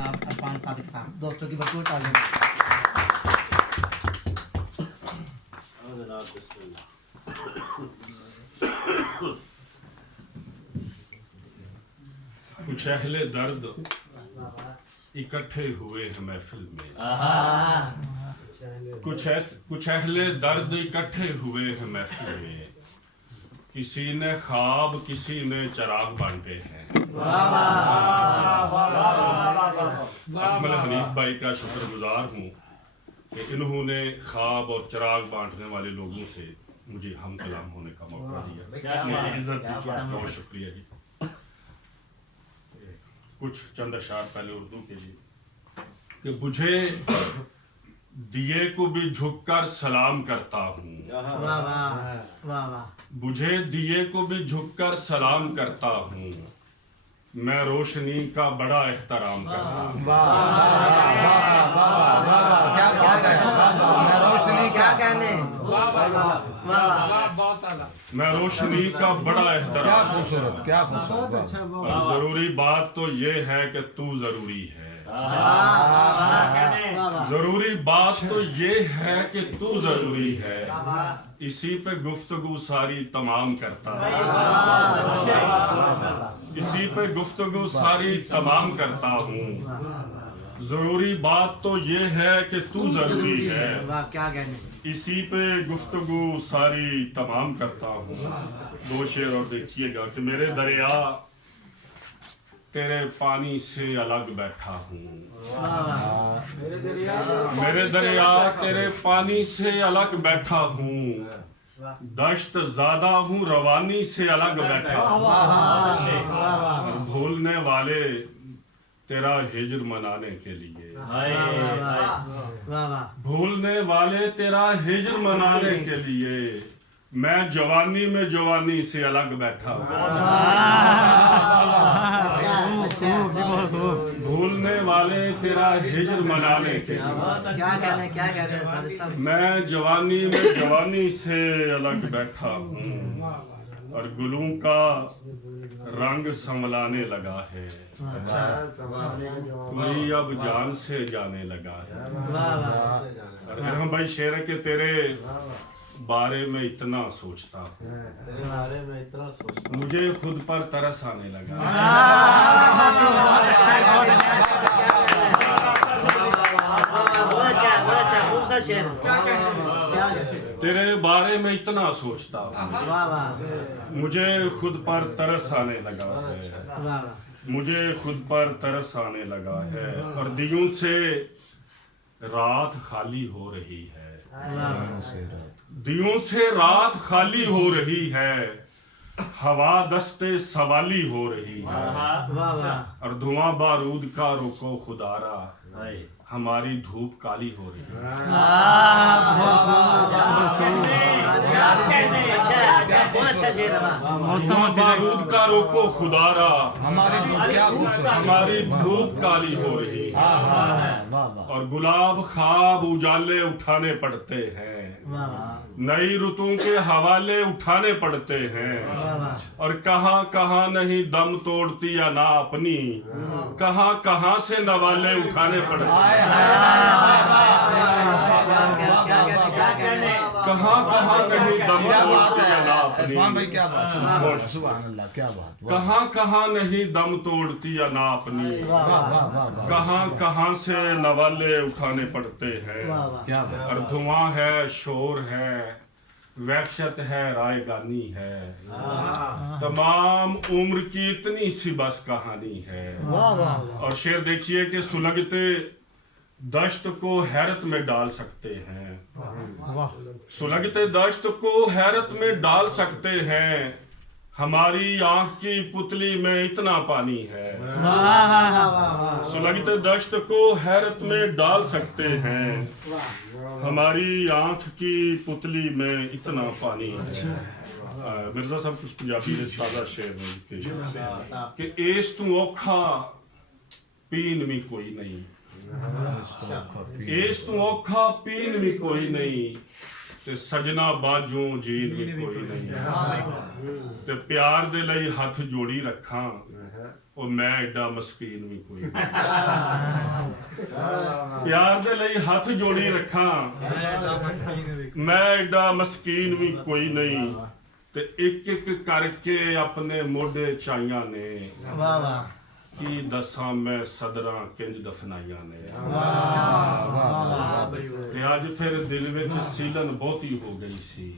عرفان صادق صاحب دوستوں کی بھرپور تعلیم. کچھ اہل درد اکٹھے ہوئے ہیں محفل میں. کچھ اہل درد اکٹھے ہوئے ہیں محفل میں. کسی نے خواب کسی نے چراغ بانٹے ہیں. اکمل حنیف بھائی کا شکر گزار ہوں کہ انہوں نے خواب اور چراغ بانٹنے والے لوگوں سے مجھے ہم کلام ہونے کا موقع دیا. عزت دی. بہت شکریہ جی. کچھ چند اشعار پہلے اردو کے لیے کہ بجھے دیے کو بھی جھک کر سلام کرتا ہوں. بجھے دیے کو بھی جھک کر سلام کرتا ہوں. میں روشنی کا بڑا احترام کرتا ہوں. میں روشنی کا بڑا احترام. کیا خوبصورت. ضروری بات تو یہ ہے کہ تو ضروری ہے. ضروری بات تو یہ ہے کہ تو ضروری ہے. اسی پہ گفتگو ساری تمام کرتا ہوں. اسی پہ گفتگو ساری تمام کرتا ہوں. ضروری بات تو یہ ہے کہ تو ضروری ہے. اسی پہ گفتگو ساری تمام کرتا ہوں. دو شعر اور دیکھیے گا کہ میرے دریا تیرے پانی سے الگ بیٹھا ہوں. میرے دریا تیرے پانی سے الگ بیٹھا ہوں. دشت زادہ ہوں روانی سے الگ بیٹھا ہوں. اور بھولنے والے تیرا ہجر منانے کے لیے. بھولنے والے تیرا ہجر منانے کے لیے میں جوانی میں جوانی سے الگ بیٹھا ہوں. بھولنے والے تیرا ہجر منانے کے لیے میں جوانی میں جوانی سے الگ بیٹھا ہوں. اور گلوں کا رنگ سنبھلانے لگا ہے. کوئی اب جان سے جانے لگا ہے. اور ارحم بھائی شعر ہے کہ تیرے بارے میں اتنا سوچتا ہوں مجھے خود پر ترس آنے لگا. تیرے بارے میں اتنا سوچتا ہوں مجھے خود پر ترس آنے لگا ہے. مجھے خود پر ترس آنے لگا ہے. اور دیوں سے رات خالی ہو رہی ہے. دیوں سے رات خالی ہو رہی ہے. ہوا دستے سوالی ہو رہی ہے. اور دھواں بارود کا رکو خدارا ہماری دھوپ کالی ہو رہی ہے. دھواں بارود کا رکو خدارا ہماری دھوپ کالی ہو رہی ہے. اور گلاب خواب اجالے اٹھانے پڑتے ہیں. نئی رتوں کے حوالے اٹھانے پڑتے ہیں. اور کہاں کہاں نہیں دم توڑتی انا اپنی. کہاں کہاں سے نوالے اٹھانے پڑتے ہیں. کہاں کہاں نہیں دم توڑتی انا اپنی. کہاں کہاں نہیں دم توڑتی انا اپنی. کہاں کہاں سے نوالے اٹھانے پڑتے ہیں. اور دھواں ہے شور ہے وحشت ہے رائے گانی ہے. تمام عمر کی اتنی سی بس کہانی ہے. اور شعر دیکھیے کہ سلگتے دشت کو حیرت میں ڈال سکتے ہیں. سلگتے دشت کو حیرت میں ڈال سکتے ہیں. ہماری آنکھ کی پتلی میں اتنا پانی ہے. سلگتے دشت کو حیرت میں ڈال سکتے ہیں. ہماری آنکھ کی پتلی میں اتنا پانی ہے. مرزا صاحب کچھ پنجابی نے تازہ شعر میں لکھے کہ ایس تو اوکھا پین بھی کوئی نہیں. ایس تو اوکھا پین بھی کوئی نہیں. تے سجنا باجوں جین بھی کوئی نہیں. تے پیار دے لئی ہاتھ جوڑی رکھاں اور میں ایڈا مسکین بھی کوئی نہیں. ਪਿਆਰ ਦੇ ਲਈ ਹੱਥ ਜੋੜੀ ਰੱਖਾਂ ਮੈਂ ਐਡਾ ਮਸਕੀਨ ਵੀ ਕੋਈ ਨਹੀਂ ਤੇ ਇੱਕ ਇੱਕ ਕਰਕੇ ਆਪਣੇ ਮੋਢੇ ਚਾਈਆਂ ਨੇ ਵਾਹ ਵਾਹ ਕੀ ਦੱਸਾਂ ਮੈਂ ਸਦਰਾਂ ਕਿੰਜ ਦਫਨਾਈਆਂ ਨੇ ਵਾਹ ਵਾਹ ਤੇ ਅੱਜ ਫਿਰ ਦਿਲ ਵਿੱਚ ਸੀਲਨ ਬਹੁਤੀ ਹੋ ਗਈ ਸੀ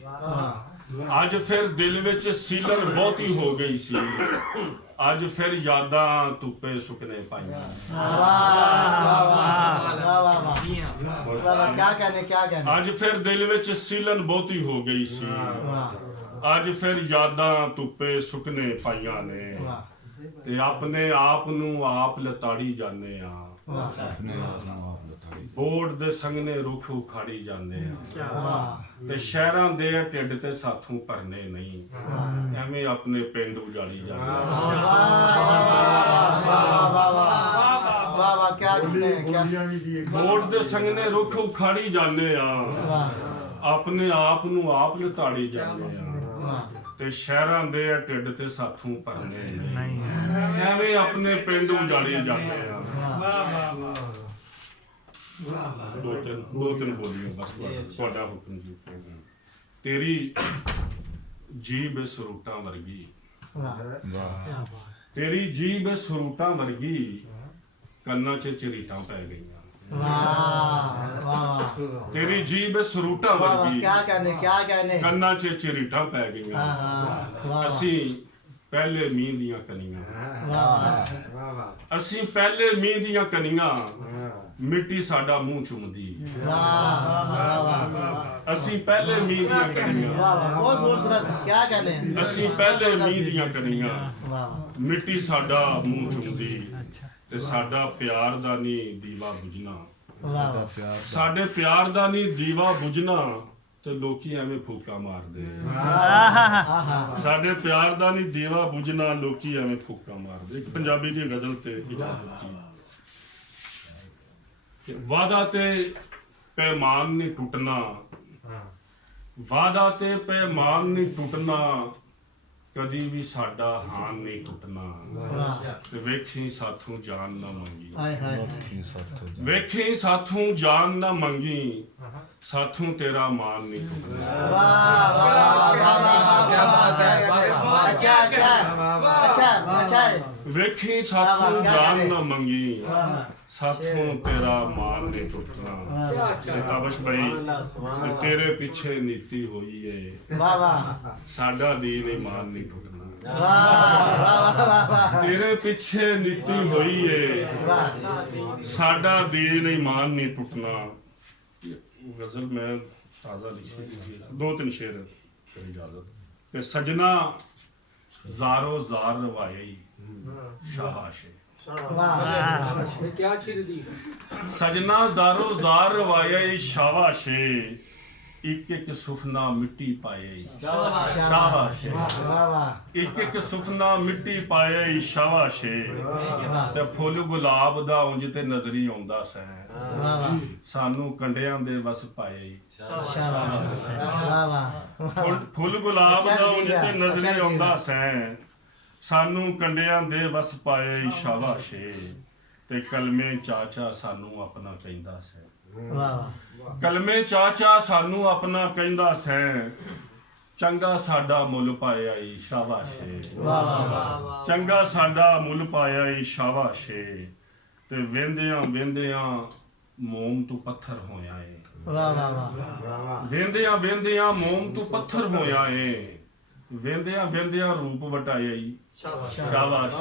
ਅੱਜ ਫਿਰ ਦਿਲ ਵਿੱਚ ਸੀਲਨ ਬਹੁਤੀ ਹੋ ਗਈ ਸੀ ਅੱਜ ਫਿਰ ਯਾਦਾਂ ਧੁੱਪੇ ਸੁੱਕਣੇ ਪਾਈਆਂ ਅੱਜ ਫਿਰ ਦਿਲ ਵਿੱਚ ਸੀਲਨ ਬਹੁਤੀ ਹੋ ਗਈ ਸੀ ਅੱਜ ਫਿਰ ਯਾਦਾਂ ਧੁੱਪੇ ਸੁੱਕਣੇ ਪਾਈਆਂ ਨੇ ਤੇ ਆਪਣੇ ਆਪ ਨੂੰ ਆਪ ਲਤਾੜੀ ਜਾਂਦੇ ਆ अपने आप ਨੂੰ ਆਪ ਲਤਾੜੀ ਬੋਰਡ ਦੇ ਸੰਗਨੇ ਰੁੱਖ ਉਖਾੜੀ ਜਾਂਦੇ ਆ ਤੇ ਸ਼ਹਿਰਾਂ ਦੇ ਢਿੱਡ ਤੇ ਸਾਥੋਂ ਭਰਨੇ ਨਹੀਂ ਐਵੇਂ ਆਪਣੇ ਪਿੰਡ ਉਜਾੜੀ ਜਾਂਦੇ ਬੋਰਡ ਦੇ ਸੰਗਨੇ ਰੁੱਖ ਉਖਾੜੀ ਜਾਂਦੇ ਆ ਆਪਣੇ ਆਪ ਨੂੰ ਆਪ ਲਤਾੜੀ ਜਾਂਦੇ ਆ ਤੇ ਸ਼ਹਿਰਾਂ ਦੇ ਢਿੱਡ ਤੇ ਸਾਥੋਂ ਭਰਨੇ ਨਹੀਂ ਐਵੇਂ ਆਪਣੇ ਪਿੰਡ ਉਜਾੜੀ ਜਾਂਦੇ ਆ ਦੋ ਤਿੰਨ ਬੋਲੀਆਂ ਬਸ ਤੁਹਾਡਾ ਹੁਕਮ ਜੀ ਤੇਰੀ ਜੀਭ ਸਰੂਟਾਂ ਵਰਗੀ ਵਾਹ ਤੇਰੀ ਜੀਭ ਸਰੂਟਾਂ ਵਰਗੀ ਕੰਨਾਂ 'ਚ ਝਰੀਟਾਂ ਪੈ ਗਈਆਂ ਤੇਰੀ ਜੀਭ ਸਰੂਟਾਂ ਵਰਗੀ ਕੰਨਾਂ 'ਚ ਝਰੀਟਾਂ ਪੈ ਗਈਆਂ ਅਸੀਂ ਪਹਿਲੇ ਮੀਂਹ ਦੀਆਂ ਕਣੀਆਂ ਅਸੀਂ ਪਹਿਲੇ ਮੀਂਹ ਦੀਆਂ ਕਣੀਆਂ ਮਿੱਟੀ ਸਾਡਾ ਮੂੰਹ ਚੁੰਮਦੀ ਅਸੀਂ ਪਹਿਲੇ ਮੀਂਹ ਦੀਆਂ ਕਣੀਆਂ ਅਸੀਂ ਪਹਿਲੇ ਮੀਂਹ ਦੀਆਂ ਕਣੀਆਂ ਮਿੱਟੀ ਸਾਡਾ ਮੂੰਹ ਚੁੰਮਦੀ ਤੇ ਸਾਡਾ ਪਿਆਰ ਦਾ ਨਹੀਂ ਦੀਵਾ ਬੁਝਣਾ ਸਾਡਾ ਪਿਆਰ ਸਾਡੇ ਪਿਆਰ ਦਾ ਨਹੀਂ ਦੀਵਾ ਬੁਝਣਾ ਤੇ ਲੋਕੀ ਐਵੇਂ ਫੂਕਾਂ ਮਾਰਦੇ ਸਾਡੇ ਪਿਆਰ ਦਾ ਨਹੀਂ ਦੀਵਾ ਬੁਝਣਾ ਲੋਕੀ ਐਵੇਂ ਫੂਕਾਂ ਮਾਰਦੇ ਇੱਕ ਪੰਜਾਬੀ ਦੀ ਗਜ਼ਲ ਤੇ ਇੱਕ ਵਾਦਾ ਤੇ ਪੈਮਾਨ ਨਹੀਂ ਟੁੱਟਣਾ ਵਾਦਾ ਤੇ ਪੈਮਾਨ ਨਹੀਂ ਟੁੱਟਣਾ ਕਦੀ ਵੀ ਸਾਡਾ ਹਾਨ ਨਹੀਂ ਟੁੱਟਣਾ ਤੇ ਵੇਖੀ ਸਾਥੋਂ ਜਾਨ ਨਾ ਮੰਗੀ ਰੱਖੀ ਸਾਥੋਂ ਵੇਖੀ ਸਾਥੋਂ ਜਾਨ ਨਾ ਮੰਗੀ ਸਾਥੋਂ ਤੇਰਾ ਮਾਨ ਨਹੀਂ ਟੁੱਟਣਾ ਵੇਖੀ ਸਾਥੋਂ ਜਾਨ ਨਾ ਮੰਗੀ ਸਾਥੋਂ ਤੇਰਾ ਮਾਨ ਨਹੀਂ ਟੁੱਟਣਾ ਤੇ ਤਾਬਸ਼ ਭਾਈ ਤੇ ਤੇਰੇ ਪਿੱਛੇ ਨੀਤੀ ਹੋਈ ਏ ਸਾਡਾ ਦੀਨ ਈਮਾਨ ਨਹੀਂ ਟੁੱਟਣਾ ਤੇਰੇ ਪਿੱਛੇ ਨੀਤੀ ਹੋਈ ਏ ਸਾਡਾ ਦੀਨ ਈਮਾਨ ਨਹੀਂ ਟੁੱਟਣਾ ਗਜ਼ਲ ਮੈਂ ਤਾਜ਼ਾ ਲਿਖੀ ਸੀ ਦੋ ਤਿੰਨ ਸ਼ੇਰ ਫਿਰ ਇਜਾਜ਼ਤ ਕਿ ਸਜਣਾ ਜ਼ਾਰੋ ਜ਼ਾਰ ਰਵਾਈ ਸ਼ਾਬਾਸ਼ ਸਜਣਾ ਜ਼ਾਰੋ ਜ਼ਾਰ ਰਵਾਇਆ ਸ਼ਾਬਾਸ਼ ਇੱਕ ਇੱਕ ਸੁਫਨਾ ਮਿੱਟੀ ਪਾਏ ਸ਼ਾਬਾਸ਼ ਇੱਕ ਇੱਕ ਸੁਫਨਾ ਮਿੱਟੀ ਪਾਏ ਸ਼ਾਬਾਸ਼ ਤੇ ਫੁੱਲ ਗੁਲਾਬ ਦਾ ਉਂਝ ਤੇ ਨਜ਼ਰੀ ਆਉਂਦਾ ਸੈ ਸਾਨੂੰ ਕੰਡਿਆਂ ਦੇ ਵਸ ਪਾਏ ਫੁੱਲ ਗੁਲਾਬ ਦਾ ਉਂਝ ਤੇ ਨਜ਼ਰੀ ਆਉਂਦਾ ਸੈ ਸਾਨੂੰ ਕੰਡਿਆਂ ਦੇ ਵਸ ਪਾਏ ਸ਼ਾਬਾਸ਼ ਤੇ ਕਲਮੇ ਚਾਚਾ ਸਾਨੂੰ ਆਪਣਾ ਕਹਿੰਦਾ ਸੈ ਕਲਮੇ ਚਾਚਾ ਸਾਨੂੰ ਆਪਣਾ ਕਹਿੰਦਾ ਸੈ ਚੰਗਾ ਸਾਡਾ ਮੁੱਲ ਪਾਇਆ ਈ ਸ਼ਾਬਾਸ਼ ਚੰਗਾ ਸਾਡਾ ਮੁੱਲ ਪਾਇਆ ਈ ਸ਼ਾਬਾਸ਼ ਤੇ ਵੇਂਦਿਆਂ ਵੇਂਦਿਆਂ ਮੋਮ ਤੋਂ ਪੱਥਰ ਹੋਇਆ ਏ ਵੇਂਦਿਆਂ ਵੇਂਦਿਆਂ ਮੋਮ ਤੋਂ ਪੱਥਰ ਹੋਇਆ ਏ ਵੇਂਦਿਆਂ ਵੇਂਦਿਆਂ ਰੂਪ ਵਟਾਇਆ ਈ ਸ਼ਾਬਾਸ਼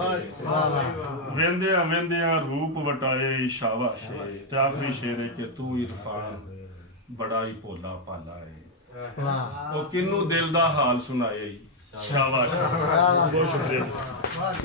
ਵੇਂਦਿਆਂ ਵੇਂਦਿਆਂ ਰੂਪ ਵਟਾਇਆ ਈ ਸ਼ਾਬਾਸ਼ ਤੇ ਆਖਰੀ ਸ਼ੇਰ ਹੈ ਕਿ ਤੂੰ ਇਰਫਾਨ ਬੜਾ ਹੀ ਭੋਲਾ ਭਾਲਾ ਏ ਉਹ ਕਿੰਨੂੰ ਦਿਲ ਦਾ ਹਾਲ ਸੁਣਾਇਆ ਈ ਸ਼ਾਬਾਸ਼ ਬਹੁਤ ਸ਼ੁਕਰੀਆ